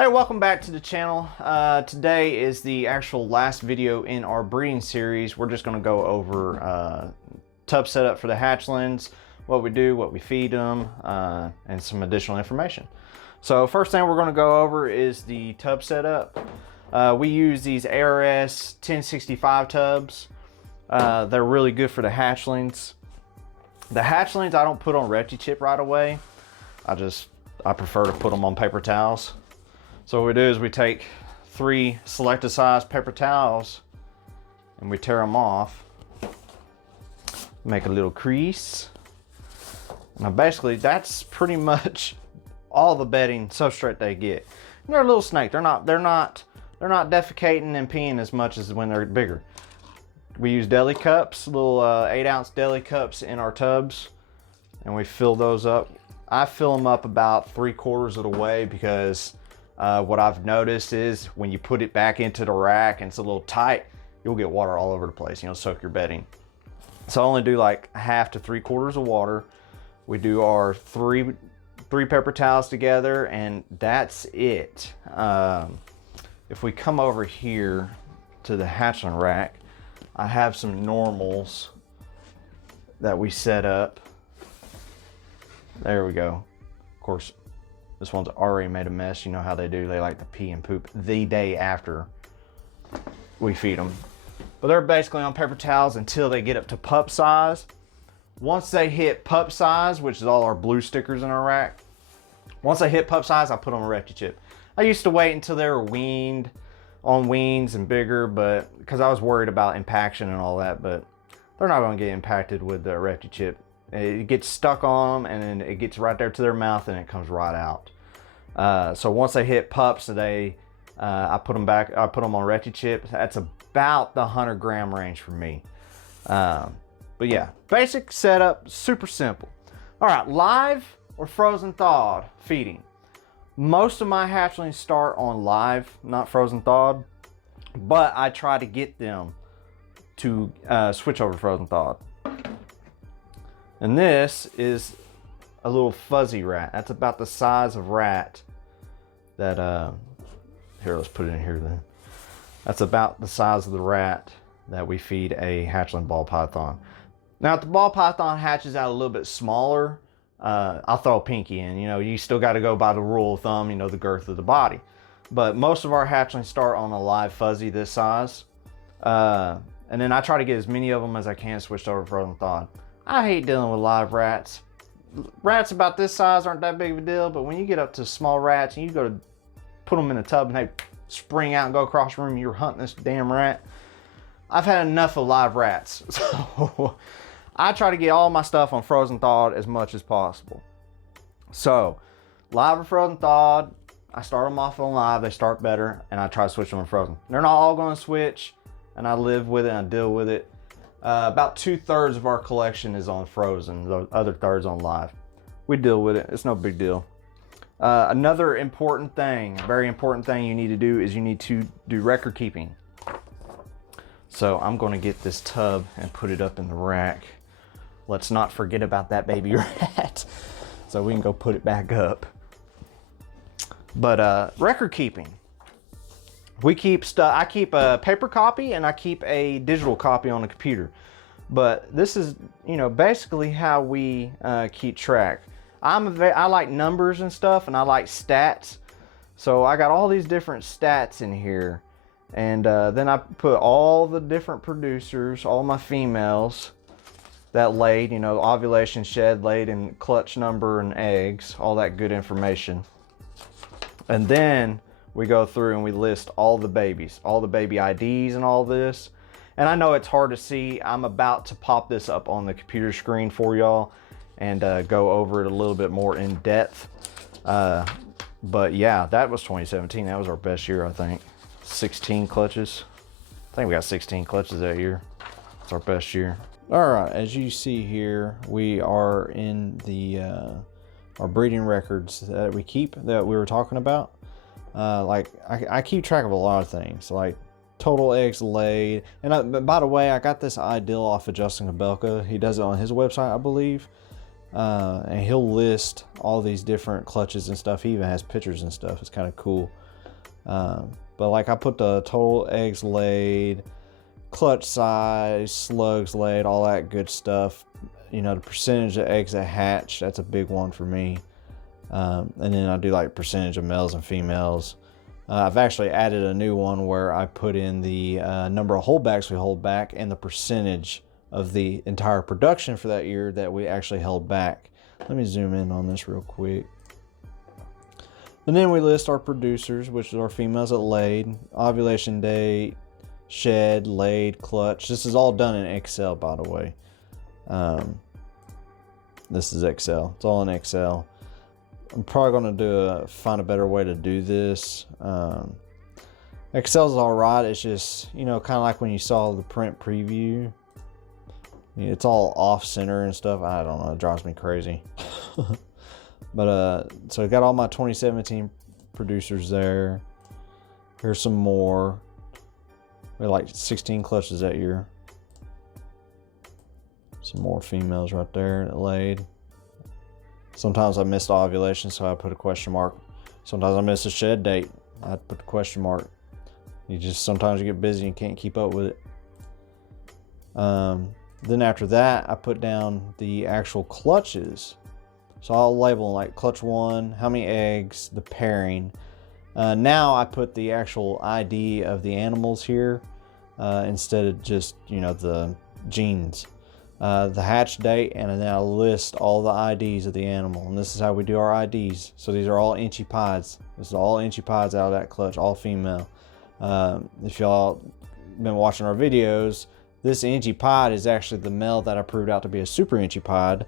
Hey, welcome back to the channel. Today is the actual last video in our breeding series. We're just going to go over tub setup for the hatchlings, what we do, what we feed them, and some additional information. So first thing we're going to go over is the tub setup. We use these ARS 1065 tubs. They're really good for the hatchlings. The hatchlings I don't put on RefuChip right away. I prefer to put them on paper towels. So what we do is we take 3 selected size paper towels and we tear them off, make a little crease. Now basically that's pretty much all the bedding substrate they get. And they're a little snake. They're not defecating and peeing as much as when they're bigger. We use deli cups, little 8-ounce deli cups in our tubs, and we fill those up. I fill them up about 3/4 of the way because what I've noticed is when you put it back into the rack and it's a little tight, you'll get water all over the place. You'll soak your bedding. So I only do like 1/2 to 3/4 of water. We do our three paper towels together, and that's it. If we come over here to the hatchling rack, I have some normals that we set up. There we go. Of course, this one's already made a mess. You know how they do. They like to pee and poop the day after we feed them. But they're basically on paper towels until they get up to pup size. Once they hit pup size, which is all our blue stickers in our rack, once they hit pup size, I put them on RefuChip. I used to wait until they were weaned, on weans and bigger, but because I was worried about impaction and all that, but they're not going to get impacted with the RefuChip. It gets stuck on them and then it gets right there to their mouth and it comes right out. So once they hit pups, I put them back. I put them on RefuChip. That's about the 100-gram range for me. But yeah, basic setup, super simple. All right, live or frozen thawed feeding. Most of my hatchlings start on live, not frozen thawed, but I try to get them to switch over to frozen thawed. And this is a little fuzzy rat. That's about the size of rat that, here, let's put it in here then. That's about the size of the rat that we feed a hatchling ball python. Now, if the ball python hatches out a little bit smaller, I'll throw a pinky in. You know, you still got to go by the rule of thumb, you know, the girth of the body. But most of our hatchlings start on a live fuzzy this size. And then I try to get as many of them as I can switched over to frozen thawed. I hate dealing with live rats. Rats about this size aren't that big of a deal, but when you get up to small rats and you go to put them in a tub and they spring out and go across the room, you're hunting this damn rat. I've had enough of live rats. So I try to get all my stuff on frozen thawed as much as possible. So live or frozen thawed, I start them off on live, they start better, and I try to switch them to frozen. They're not all going to switch, and I live with it and I deal with it. About 2/3 of our collection is on frozen, the other third's on live. We deal with it, it's no big deal. Another important thing, very important thing you need to do is you need to do record keeping. So I'm going to get this tub and put it up in the rack. Let's not forget about that baby rat. So we can go put it back up. But record keeping. We keep stuff. I keep a paper copy and I keep a digital copy on the computer. But this is, you know, basically how we keep track. I like numbers and stuff, and I like stats. So I got all these different stats in here, and then I put all the different producers, all my females that laid, you know, ovulation, shed, laid, and clutch number and eggs, all that good information. And then we go through and we list all the babies, all the baby IDs and all this. And I know it's hard to see. I'm about to pop this up on the computer screen for y'all and go over it a little bit more in depth. But yeah, that was 2017. That was our best year, I think. 16 clutches. I think we got 16 clutches that year. It's our best year. All right, as you see here, we are in the our breeding records that we keep that we were talking about. Like I keep track of a lot of things, like total eggs laid. And by the way, I got this ideal off of Justin Kabelka. He does it on his website, I believe. And he'll list all these different clutches and stuff. He even has pictures and stuff. It's kind of cool. But like I put the total eggs laid, clutch size, slugs laid, all that good stuff. You know, the percentage of eggs that hatch, that's a big one for me. And then I do like percentage of males and females. I've actually added a new one where I put in the number of holdbacks we hold back and the percentage of the entire production for that year that we actually held back. Let me zoom in on this real quick. And then we list our producers, which is our females that laid, ovulation date, shed, laid, clutch. This is all done in Excel, by the way. This is Excel. It's all in Excel. I'm probably going to find a better way to do this. Excel's all right. It's just, you know, kind of like when you saw the print preview. It's all off center and stuff. I don't know. It drives me crazy. But so I got all my 2017 producers there. Here's some more. We had like 16 clutches that year. Some more females right there that laid. Sometimes I missed ovulation, so I put a question mark. Sometimes I miss a shed date. I put the question mark. Sometimes you get busy and can't keep up with it. Then after that, I put down the actual clutches. So I'll label them like clutch 1, how many eggs, the pairing. Now I put the actual ID of the animals here instead of just, you know, the genes. The hatch date, and then I'll list all the IDs of the animal. And this is how we do our IDs. So these are all inchy pies. This is all inchy pies out of that clutch, all female. If y'all been watching our videos, this inchy pod is actually the male that I proved out to be a super inchy pod.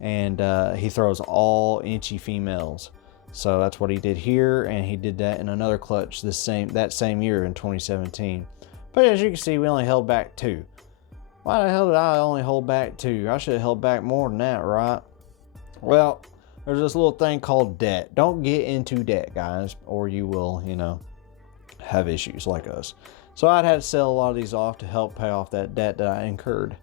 And he throws all inchy females. So that's what he did here, and he did that in another clutch that same year in 2017. But as you can see, we only held back 2. Why the hell did I only hold back 2? I should have held back more than that, right? Well, there's this little thing called debt. Don't get into debt, guys, or you will, you know, have issues like us. So I'd had to sell a lot of these off to help pay off that debt that I incurred.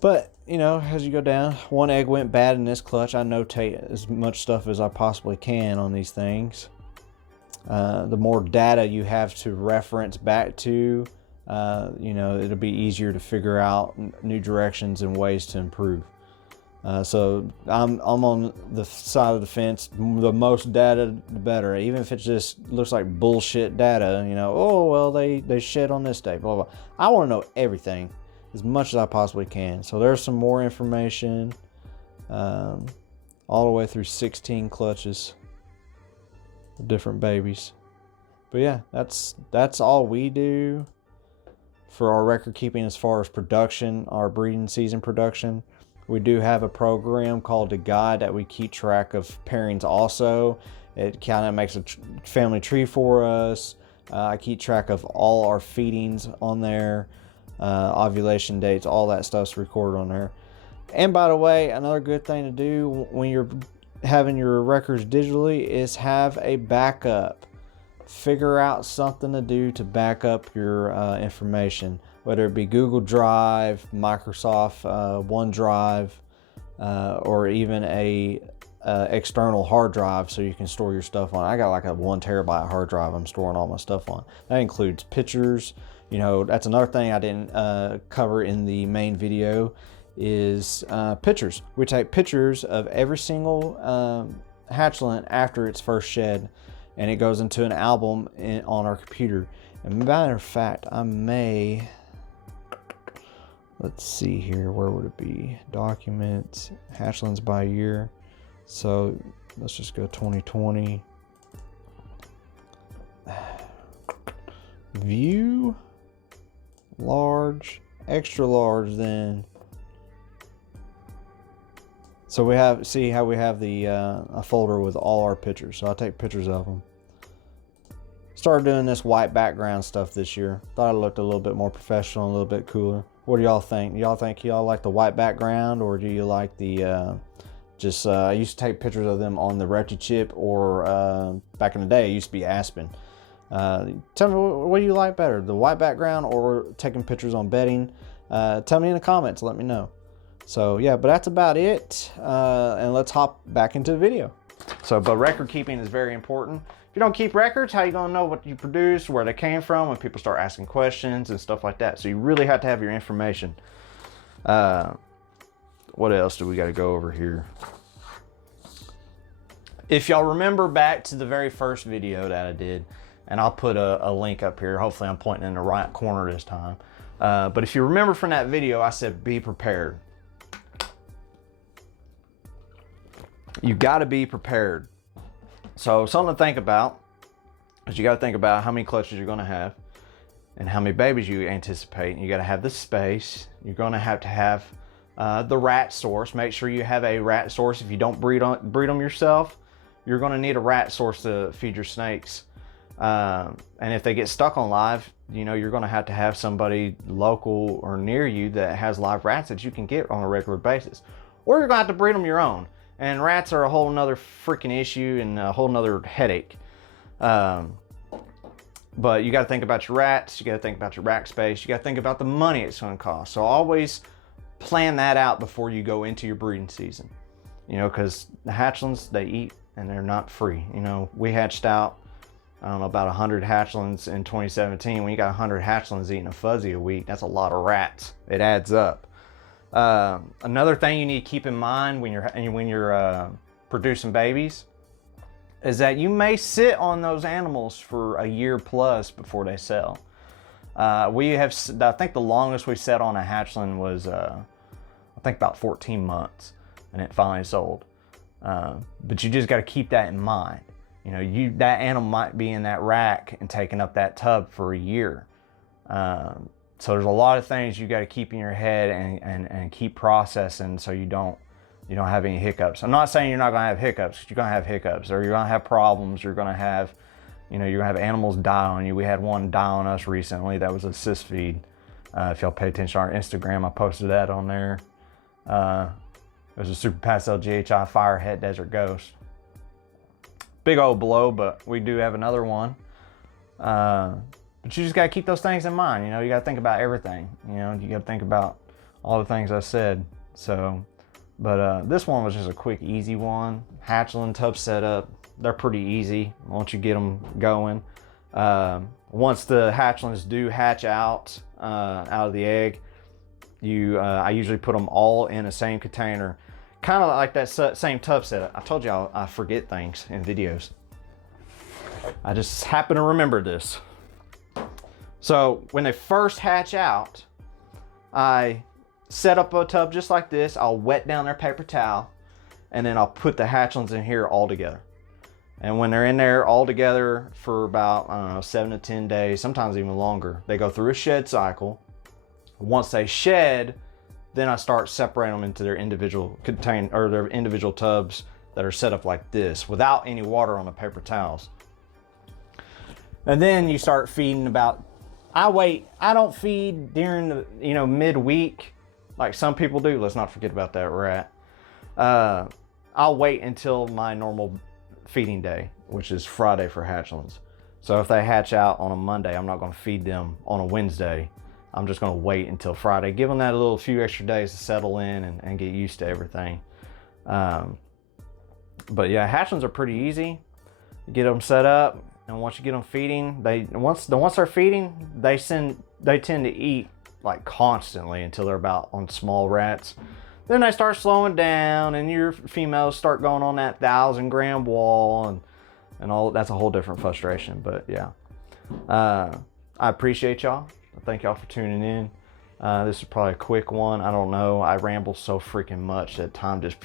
But, you know, as you go down, 1 egg went bad in this clutch. I notate as much stuff as I possibly can on these things. The more data you have to reference back to, you know, it'll be easier to figure out new directions and ways to improve. So I'm on the side of the fence. The most data, the better. Even if it just looks like bullshit data, you know, oh, well, they shed on this day, blah, blah. I want to know everything as much as I possibly can. So there's some more information all the way through 16 clutches of different babies. But yeah, that's all we do for our record keeping as far as production, our breeding season production. We do have a program called The Guide that we keep track of pairings also. It kind of makes a family tree for us. I keep track of all our feedings on there, ovulation dates, all that stuff's recorded on there. And by the way, another good thing to do when you're having your records digitally is have a backup. Figure out something to do to back up your information, whether it be Google Drive, Microsoft OneDrive, or even a external hard drive so you can store your stuff on. I got like a 1 terabyte hard drive I'm storing all my stuff on. That includes pictures. You know, that's another thing I didn't cover in the main video is pictures. We take pictures of every single hatchling after its first shed, and it goes into an album on our computer. And matter of fact, I may, let's see here, where would it be? Documents, hatchlings by year. So let's just go 2020. View, large, extra large then. So we have, see how we have the a folder with all our pictures. So I take pictures of them. Started doing this white background stuff this year. Thought it looked a little bit more professional, a little bit cooler. What do y'all think? Y'all think y'all like the white background, or do you like the I used to take pictures of them on the Retro Chip, or back in the day it used to be Aspen. Tell me, what do you like better, the white background or taking pictures on bedding? Tell me in the comments, let me know. So yeah, but that's about it. And let's hop back into the video. So, but record keeping is very important. you don't keep records, how you gonna know what you produce, where they came from, when people start asking questions and stuff like that? So you really have to have your information. What else do we got to go over here? If y'all remember back to the very first video that I did, and I'll put a link up here. Hopefully I'm pointing in the right corner this time. But if you remember from that video, I said be prepared. You got to be prepared. So something to think about is you got to think about how many clutches you're going to have and how many babies you anticipate. You got to have the space. You're going to have the rat source. Make sure you have a rat source. If you don't breed them yourself, you're going to need a rat source to feed your snakes. And if they get stuck on live, you know, you're going to have somebody local or near you that has live rats that you can get on a regular basis. Or you're going to have to breed them your own. And rats are a whole nother freaking issue and a whole nother headache. But you got to think about your rats. You got to think about your rack space. You got to think about the money it's going to cost. So always plan that out before you go into your breeding season. You know, because the hatchlings, they eat and they're not free. You know, we hatched out, I don't know, about 100 hatchlings in 2017. When you got 100 hatchlings eating a fuzzy a week, that's a lot of rats. It adds up. Another thing you need to keep in mind when you're producing babies is that you may sit on those animals for a year plus before they sell. I think the longest we sat on a hatchling was, I think about 14 months, and it finally sold. But you just got to keep that in mind. You know, that animal might be in that rack and taking up that tub for a year. So there's a lot of things you got to keep in your head and keep processing so you don't have any hiccups. I'm not saying you're not going to have hiccups. You're going to have hiccups, or you're going to have problems. You're going to have, you know, you're going to have animals die on you. We had one die on us recently. That was a cyst feed. If y'all pay attention to our Instagram, I posted that on there. It was a Super Pastel GHI Firehead Desert Ghost. Big old blow, but we do have another one. But you just got to keep those things in mind. You know, you got to think about everything. You know, you got to think about all the things I said. So, but this one was just a quick, easy one. Hatchling tub setup, they're pretty easy once you get them going. Once the hatchlings do hatch out of the egg, I usually put them all in the same container, kind of like that same tub setup. I told y'all I forget things in videos. I just happen to remember this. So when they first hatch out, I set up a tub just like this. I'll wet down their paper towel, and then I'll put the hatchlings in here all together. And when they're in there all together for about, I don't know, 7 to 10 days, sometimes even longer, they go through a shed cycle. Once they shed, then I start separating them into their individual their individual tubs that are set up like this without any water on the paper towels. And then you start feeding I don't feed during the, you know, midweek like some people do. Let's not forget about that rat. I'll wait until my normal feeding day, which is Friday for hatchlings. So if they hatch out on a Monday, I'm not going to feed them on a Wednesday. I'm just going to wait until Friday, give them that a little few extra days to settle in and get used to everything. But yeah, hatchlings are pretty easy. You get them set up, and once you get them feeding, once they're feeding, they tend to eat like constantly until they're about on small rats. Then they start slowing down, and your females start going on that 1,000-gram wall, and all. That's a whole different frustration. But yeah, I appreciate y'all. Thank y'all for tuning in. This is probably a quick one. I don't know. I ramble so freaking much that time just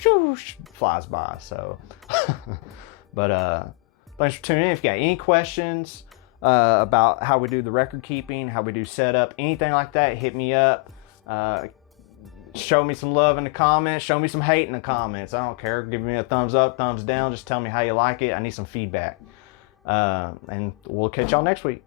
flies by. So, but thanks for tuning in. If you got any questions about how we do the record keeping, how we do setup, anything like that, hit me up. Show me some love in the comments. Show me some hate in the comments. I don't care. Give me a thumbs up, thumbs down. Just tell me how you like it. I need some feedback. And we'll catch y'all next week.